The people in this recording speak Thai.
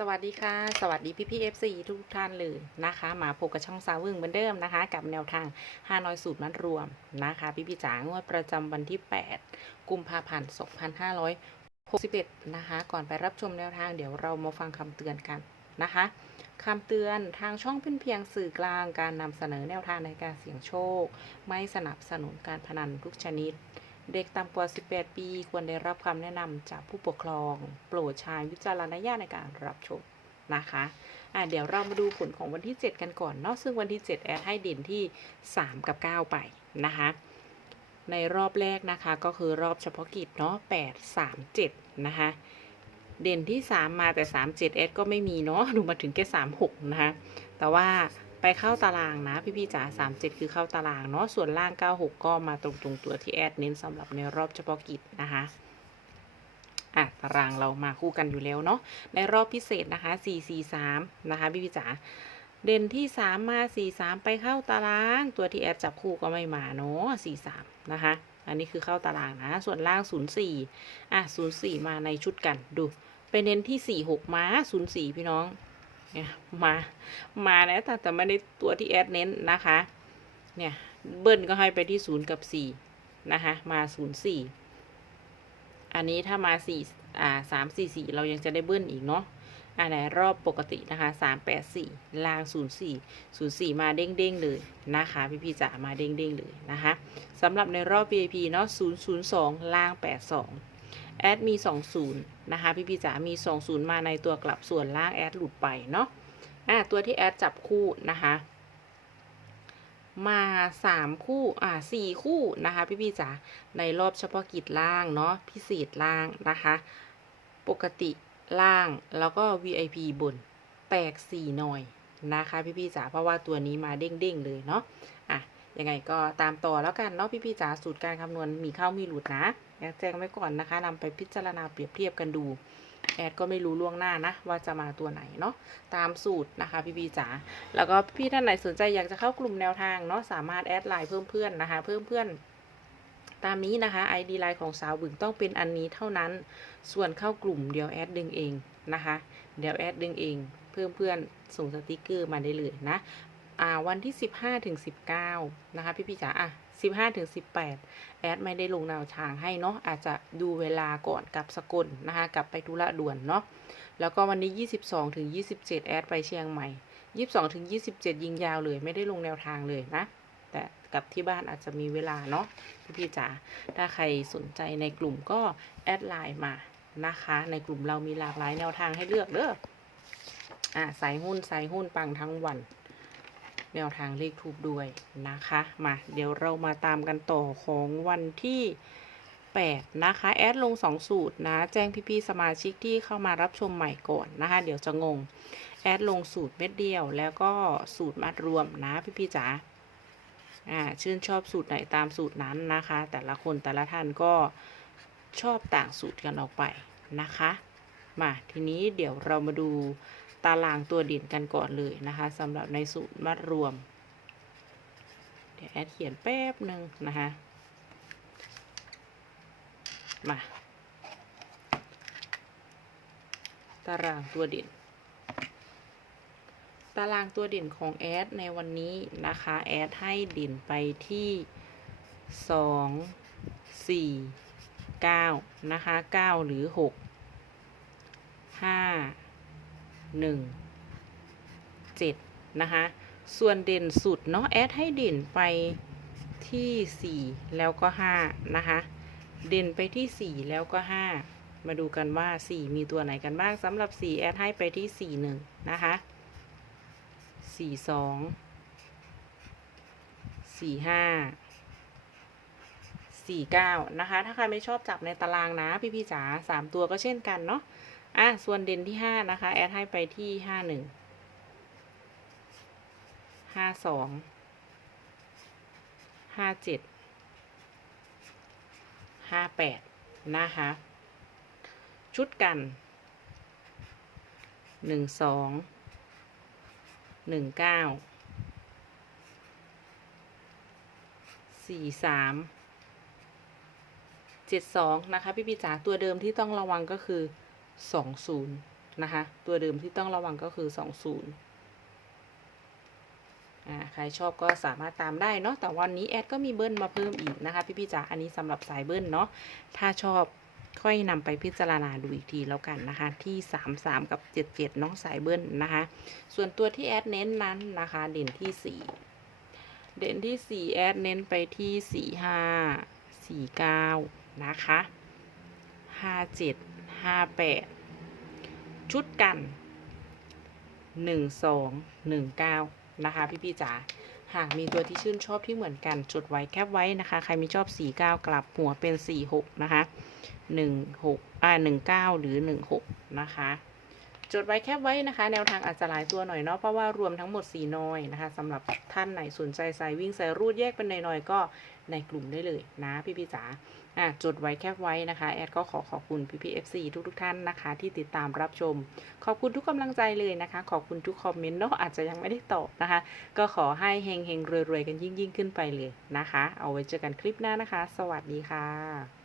สวัสดีค่ะ สวัสดีพี่พี่เอฟซีทุกท่านเลยนะคะ มาพบกับช่องสาววึงเหมือนเดิมนะคะ กับแนวทางฮานอยสูตรมัดรวมนะคะ พี่พี่จ๋างวดประจำวันที่ 8 กุมภาพันธ์2561 นะคะ ก่อนไปรับชมแนวทางเดี๋ยวเรามาฟังคำเตือนกันนะคะคำเตือนทางช่องเป็นเพียงสื่อกลางการนำเสนอแนวทางในการเสี่ยงโชค ไม่สนับสนุนการพนันทุกชนิด เด็กต่ำกว่า 18 ปี ควรได้รับคำแนะนำจากผู้ปกครอง โปรดใช้วิจารณญาณในการรับชมนะคะอะเดี๋ยวเรามาดูผลของวันที่ 7 กันก่อนเนาะซึ่งวันที่ 7 แอดให้เด่นที่ 3 กับ 9 ไปนะคะในรอบแรกนะคะก็คือรอบเฉพาะกิจเนาะ8 3 7 นะคะ เด่นที่ 3 มาแต่ 3 7แอก็ไม่มีเนาะดูมาถึงแค่ 3 6 นะคะ แต่ว่า ไปเข้าตารางนะพี่ๆจ๋า37คือเข้าตารางเนาะส่วนล่าง96ก็มาตรงตรงตัวที่แอดเน้นสำหรับในรอบเฉพาะกิจนะคะอะตารางเรามาคู่กันอยู่แล้วเนาะในรอบพิเศษนะคะ443นะคะพี่ๆจ๋าเด่นที่ 3 มา 43 ไปเข้าตาราง ตัวที่แอดจับคู่ก็ไม่มาเนาะ43นะคะ อันนี้คือเข้าตารางนะ ส่วนล่าง 04อะ04 มาในชุดกันดู ไปเน้นที่ 46 มา 04 พี่น้อง เนี่ยมา มาแล้วแต่แต่ไม่ได้ตัวที่แอดเน้นนะคะ เนี่ยเบิ้ลก็ให้ไปที่ศูนย์กับสี่นะคะ มาศูนย์สี่อันนี้ถ้ามาสี่อ่าสามสี่สี่เรายังจะได้เบิ้ลอีกเนาะอันไหนรอบปกตินะคะสามแปดสี่ลางศูนย์สี่ศูนย์สี่มาเด้งเด้งเลยนะคะ พี่พี่จ๋ามาเด้งเด้งเลยนะคะสำหรับในรอบ VIP เนาะศูนย์ศูนย์สองลางแปดสอง แอดมีสองศูนย์นะคะ พี่พี่จ๋า มีสองศูนย์มาในตัวกลับส่วนล่างแอดหลุดไปเนาะอะตัวที่แอดจับคู่นะคะ มาสามคู่อ่าสี่คู่นะคะ พี่พี่จ๋า ในรอบเฉพาะกิจล่างเนาะ พิเศษล่างนะคะ ปกติล่างแล้วก็ VIP บน แตกสี่หน่อยนะคะ พี่พี่จ๋า เพราะว่าตัวนี้มาเด้งๆเลยเนาะ อะ ยังไงก็ตามต่อแล้วกันเนาะพี่พี่ๆจ๋าสูตรการคำนวณมีเข้ามีหลุดนะแอดแจ้งไว้ก่อนนะคะนำไปพิจารณาเปรียบเทียบกันดูแอดก็ไม่รู้ล่วงหน้านะ ว่าจะมาตัวไหนเนาะตามสูตรนะคะพี่บีจ๋าแล้วก็พี่ท่านไหนสนใจอยากจะเข้ากลุ่มแนวทางเนาะสามารถแอดไลน์เพิ่มเพื่อนนะคะเพิ่มเพื่อนตามนี้นะคะ ID ไลน์ของสาวบึงต้องเป็นอันนี้เท่านั้น ส่วนเข้ากลุ่มเดี๋ยวแอดดึงเองนะคะ เดี๋ยวแอดดึงเอง เพิ่มเพื่อนส่งสติกเกอร์มาได้เลยนะ อ่าวันที่ 15ถึง19 นะคะ พี่พี่จ๋าอะ15ถึง18 แอดไม่ได้ลงแนวทางให้เนาะอาจจะดูเวลาก่อนกลับสกลนะคะกลับไปธุระด่วนเนาะแล้วก็วันนี้ 22ถึง27 แอดไปเชียงใหม่ 22ถึง27 ยิงยาวเลยไม่ได้ลงแนวทางเลยนะ แต่กลับที่บ้านอาจจะมีเวลาเนาะพี่พี่จ๋าถ้าใครสนใจในกลุ่มก็แอดไลน์มานะคะ ในกลุ่มเรามีหลากหลายแนวทางให้เลือกเด้ออะสายหุ้นสายหุ้นปังทั้งวัน แนวทางเลขทูบด้วยนะคะ มาเดี๋ยวเรามาตามกันต่อของวันที่ 8 นะคะ แอดลง 2 สูตรนะ แจ้งพี่ๆสมาชิกที่เข้ามารับชมใหม่ก่อนนะคะ เดี๋ยวจะงง แอดลงสูตรเม็ดเดียว แล้วก็สูตรมัดรวมนะพี่ๆจ๋าอ่าชื่นชอบสูตรไหนตามสูตรนั้นนะคะ แต่ละคนแต่ละท่านก็ชอบต่างสูตรกันออกไปนะคะ มาทีนี้เดี๋ยวเรามาดู ตารางตัวเด่นกันก่อนเลยนะคะสำหรับในสูตรมัดรวม เดี๋ยวแอดเขียนแป๊บหนึ่งนะคะมาตารางตัวเด่น ตารางตัวเด่นของแอดในวันนี้นะคะ แอดให้เด่นไปที่สองสี่เก้านะคะเก้าหรือหก หนึ่งเจ็ดนะคะ ส่วนเด่นสุดเนาะแอดให้เด่นไปที่สี่แล้วก็ห้านะคะ เด่นไปที่4แล้วก็5มาดูกันว่า4มีตัวไหนกันบ้างสำหรับ4แอดให้ไปที่4 1นะคะ4 2 4 5 4 9 นะคะ ถ้าใครไม่ชอบจับในตารางนะ พี่พี่จ๋า3ตัวก็เช่นกันเนาะ อะส่วนเด่นที่5นะคะ แอดให้ไปที่5 1 5 2 5 7ห้าแปดนะคะชุดกันหนึ่งสองหนึ่งเก้าสี่สามเจ็ดสองนะคะ พี่พี่จ๋าตัวเดิมที่ต้องระวังก็คือ สองศูนย์นะคะ ตัวเดิมที่ต้องระวังก็คือ 20อ่าใครชอบก็สามารถตามได้เนาะแต่วันนี้แอดก็มีเบิ้ลมาเพิ่มอีกนะคะ พี่ๆจ๋าอันนี้สำหรับสายเบิ้ลเนาะถ้าชอบค่อยนำไปพิจารณาดูอีกทีแล้วกันนะคะ ที่ 33 กับ 77 น้องสายเบิ้ลนะคะ ส่วนตัวที่แอดเน้นนั้นนะคะ เด่นที่ 4 เด่นที่ 4 แอดเน้นไปที่ 45 49 นะคะ 57 58ชุดกัน12 19นะคะ พี่พี่จ๋าหากมีตัวที่ชื่นชอบที่เหมือนกัน จดไว้แคปไว้นะคะ ใครมีชอบ49กลับหัวเป็น46นะคะ16อ่า19หรือ16นะคะ จดไว้แคปไว้นะคะ แนวทางอาจจะหลายตัวหน่อยเนาะเพราะว่ารวมทั้งหมด 4 น้อยนะคะสำหรับท่านไหนสนใจสายวิ่งสายรูดแยกเป็นน้อยๆก็ในกลุ่มได้เลยนะพี่พี่จ๋าอะจดไว้แคปไว้นะคะ แอดก็ขอขอบคุณพี่พี่เอฟซีทุกๆท่านนะคะ ที่ติดตามรับชม ขอบคุณทุกกำลังใจเลยนะคะ ขอบคุณทุกคอมเมนต์เนาะอาจจะยังไม่ได้ตอบนะคะ ก็ขอให้เฮงเฮงๆรวยๆกันยิ่งยิ่งๆขึ้นไปเลยนะคะ เอาไว้เจอกันคลิปหน้านะคะ สวัสดีค่ะ